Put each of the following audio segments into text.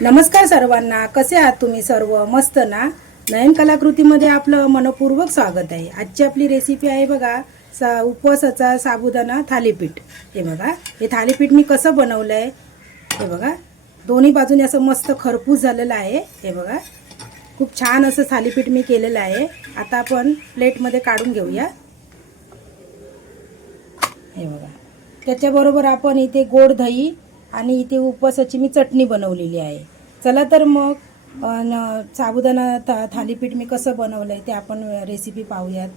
नमस्कार सर्वांना कसे आहात तुम्ही सर्व? मस्त ना? नयन कलाकृतीमध्ये आपलं मनपूर्वक स्वागत आहे. आजची आपली रेसिपी आहे बघा सा उपवासाचा साबुदाणा थालीपीठ. हे बघा हे थालीपीठ मी कसं बनवलं आहे हे बघा दोन्ही बाजूने असं मस्त खरपूस झालेलं आहे. हे बघा खूप छान असं थालीपीठ मी केलेलं आहे. आता आपण प्लेटमध्ये काढून घेऊया. हे बघा त्याच्याबरोबर आपण इथे गोड दही आणि इथे उपवासाची मी चटणी बनवलेली आहे. चला तर मग साबुदाणा था थालीपीठ मी कसं बनवलं आहे ते आपण रेसिपी पाहूयात.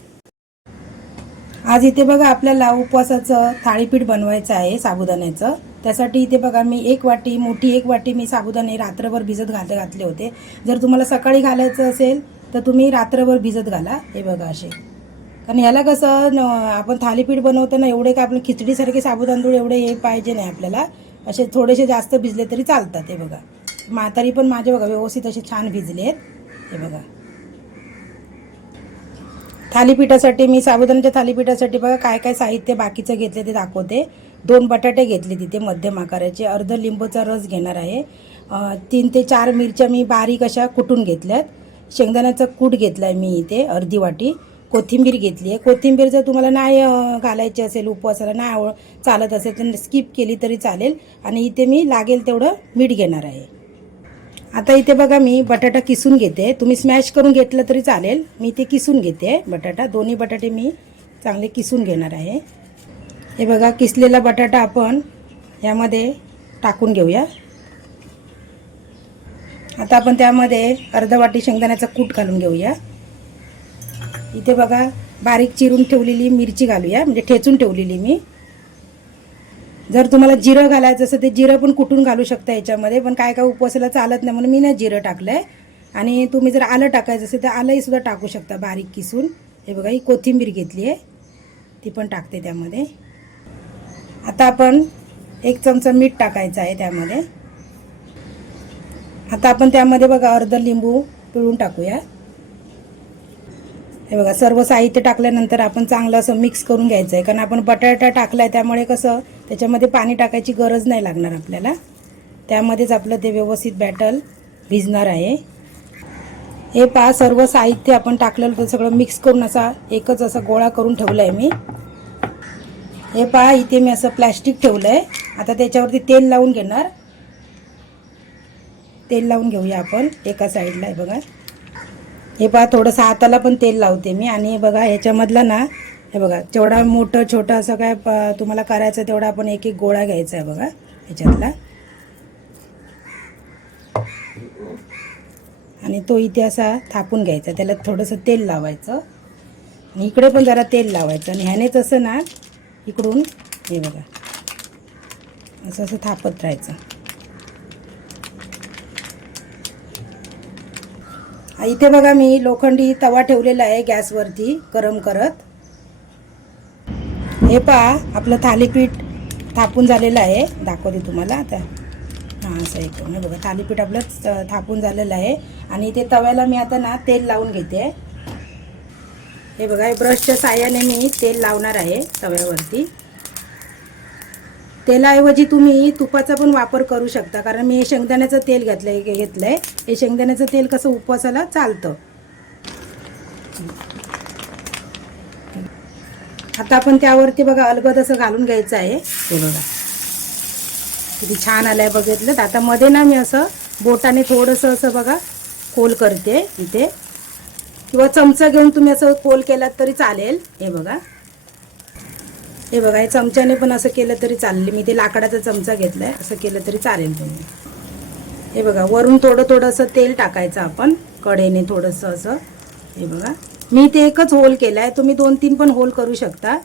आज इथे बघा आपल्याला उपवासाचं थाळीपीठ बनवायचं आहे साबुदाण्याचं. त्यासाठी इथे बघा मी एक वाटी मोठी एक वाटी मी साबुदाणे रात्रभर भिजत घालते घातले होते. जर तुम्हाला सकाळी घालायचं असेल तर तुम्ही रात्रभर भिजत घाला. हे बघा असे. कारण ह्याला कसं आपण थालीपीठ बनवताना एवढे काय आपण खिचडीसारखे साबुदांदूळ एवढे हे पाहिजे नाही आपल्याला. असे थोडेसे जास्त भिजले तरी चालतात हे बघा. म्हातारी पण माझे बघा व्यवस्थित असे छान भिजले आहेत हे बघा. थालीपीठासाठी मी साबुदाण्याच्या थालीपीठासाठी बघा काय काय साहित्य बाकीचं घेतले ते दाखवते. दोन बटाटे घेतले तिथे मध्यम आकाराचे. अर्ध लिंबूचा रस घेणार आहे. तीन ते चार मिरच्या मी बारीक अशा कुटून घेतल्यात. शेंगदाण्याचा कूट घेतला आहे मी इथे अर्धी वाटी. कोथिंबीर घेतली आहे. कोथिंबीर जर तुम्हाला नाही घालायची असेल उपवासाला नाही आवड चालत असेल तर स्किप केली तरी चालेल. आणि इथे मी लागेल तेवढं मीठ घेणार आहे. आता इथे बघा मी बटाटा किसून घेते. तुम्ही स्मॅश करून घेतलं तरी चालेल. मी इथे किसून घेते बटाटा. दोन्ही बटाटे मी चांगले किसून घेणार आहे. हे बघा किसलेला बटाटा आपण यामध्ये टाकून घेऊया. आता आपण त्यामध्ये अर्धा वाटी शेंगदाण्याचा कूट घालून घेऊया. इथे बघा बारीक चिरून ठेवलेली मिरची घालूया म्हणजे ठेचून ठेवलेली मी. जर तुम्हाला जिरं घालायचं असेल ते जिरं पण कुटून घालू शकता याच्यामध्ये पण काय काय उपवासाला चालत नाही म्हणून मी ना जिरं टाकलं आहे आणि तुम्ही जर आलं टाकायचं असेल तर आलंही सुद्धा टाकू शकता बारीक किसून. हे बघा ही कोथिंबीर घेतली आहे. ती पण टाकते त्यामध्ये. आता आपण एक चमचा मीठ टाकायचं आहे त्यामध्ये. आता आपण त्यामध्ये बघा अर्ध लिंबू पिळून टाकूया. हे बघा सर्व साहित्य टाकल्यानंतर आपण चांगलं असं मिक्स करून घ्यायचं आहे कारण आपण बटाटा टाकला आहे त्यामुळे कसं त्याच्यामध्ये पाणी टाकायची गरज नाही लागणार आपल्याला. त्यामध्येच आपलं ते व्यवस्थित बॅटल भिजणार आहे. हे पहा सर्व साहित्य आपण टाकलेलं तर सगळं मिक्स करून असा एकच असा गोळा करून ठेवला आहे मी. हे पहा इथे मी असं प्लॅस्टिक ठेवलं आहे आता त्याच्यावरती तेल लावून घेणार. तेल लावून घेऊया आपण एका साईडला आहे बघा. हे पहा थोडंसं हाताला पण तेल लावते मी. आणि बघा ह्याच्यामधलं ना हे बघा जेवढा मोठं छोटं असं काय प- तुम्हाला करायचं तेवढा आपण एक एक गोळा घ्यायचा आहे बघा ह्याच्यातला. आणि तो इथे असा थापून घ्यायचा त्याला थोडंसं तेल लावायचं. आणि इकडे पण जरा तेल लावायचं. आणि ह्यानेच असं ना इकडून हे बघा असं असं थापत राहायचं. इथे बघा मी लोखंडी तवा ठेवलेला आहे गॅसवरती गरम करत. हे पहा आपलं थालीपीठ थापून झालेलं आहे. दाखवते तुम्हाला आता. हां असं एकदम नाही बघा थालीपीठ आपलं थापून झालेलं आहे. आणि इथे तव्याला मी आता ना तेल लावून घेते. हे बघा हे ब्रशच्या साह्याने मी तेल लावणार आहे तव्यावरती. तेलाऐवजी तुम्ही तुपाचा पण वापर करू शकता. कारण मी हे शेंगदाण्याचं तेल घेतलंय घेतलंय. हे शेंगदाण्याचं तेल कसं उपवासाला चालतं. आता आपण त्यावरती बघा अलगद असं घालून घ्यायचं आहे. हे बघा. किती छान आलंय बघितलं. आता मध्ये ना मी असं बोटाने थोडंसं असं बघा खोल करते इथे. किंवा चमचा घेऊन तुम्ही असं खोल केलात तरी चालेल. हे बघा. हे बघा हे चमच्याने पण असं केलं तरी चालेल. मी ते लाकडाचा चमचा घेतलाय असं केलं तरी चालेल तुम्ही. हे बघा वरून थोडं थोडं असं तेल टाकायचं आपण कडेने थोडंसं असं. हे बघा मी ते एकच होल केलाय तुम्ही दोन तीन पण होल करू शकता.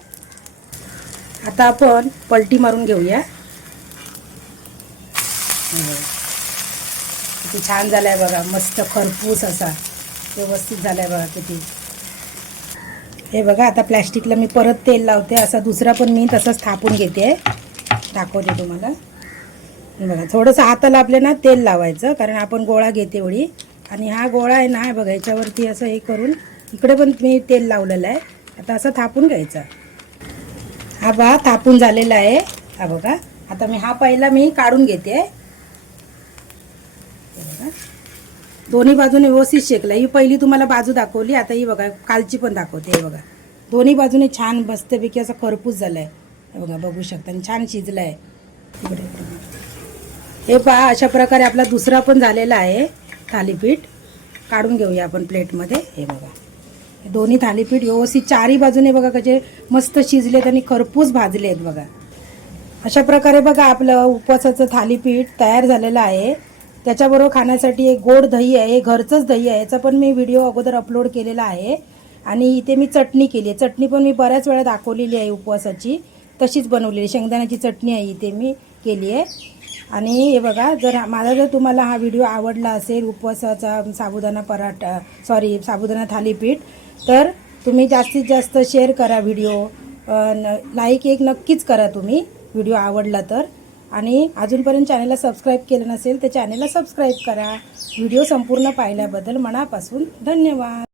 आता आपण पलटी मारून घेऊया. किती छान झालाय बघा मस्त खरपूस असा. व्यवस्थित झालाय बघा किती. हे बघा आता प्लॅस्टिकला मी परत तेल लावते. असा दुसरा पण मी तसंच थापून घेते. दाखवते तुम्हाला. बघा थोडंसं हाताला आपल्या ना तेल लावायचं कारण आपण गोळा घेते एवढी. आणि हा गोळा आहे ना बघा याच्यावरती असं हे करून इकडे पण मी तेल लावलेलं आहे. आता असं थापून घ्यायचं. हा बघा थापून झालेला आहे. हा बघा आता मी हा पहिला मी काढून घेते. बघा. दोन्ही बाजूने व्यवस्थित शेकला. ही पहिली तुम्हाला बाजू दाखवली आता ही बघा कालची पण दाखवते हे बघा. दोन्ही बाजूने छान मस्तपैकी असा खरपूस झाला आहे हे बघा बघू शकता आणि छान शिजला आहे हे पहा अशा प्रकारे आपला दुसरा पण झालेला आहे थालीपीठ. काढून घेऊया आपण प्लेटमध्ये. हे बघा. दोन्ही थालीपीठ व्यवस्थित चारही बाजूने बघा कसे मस्त शिजलेत आणि खरपूस भाजले आहेत बघा. अशा प्रकारे बघा आपलं उपवासाचं थालीपीठ तयार झालेलं आहे. त्याच्याबरोबर खाण्यासाठी एक गोड दही आहे हे घरचंच दही आहे. याचा पण मी व्हिडिओ अगोदर अपलोड केलेला आहे. आणि इथे मी चटणी केली आहे. चटणी पण मी बऱ्याच वेळा दाखवलेली आहे उपवासाची. तशीच बनवलेली शेंगदाण्याची चटणी आहे इथे मी केली आहे. आणि हे बघा जर माझा जर तुम्हाला हा व्हिडिओ आवडला असेल उपवासाचा साबुदाणा पराठा सॉरी साबुदाणा थालीपीठ तर तुम्ही जास्तीत जास्त शेअर करा व्हिडिओ लाईक एक नक्कीच करा तुम्ही. व्हिडिओ आवडला तर. आणि अजूनपर्यंत चॅनलला सबस्क्राईब केलं नसेल तर चॅनलला सबस्क्राईब करा. व्हिडिओ संपूर्ण पाहिल्याबद्दल मनापासून धन्यवाद.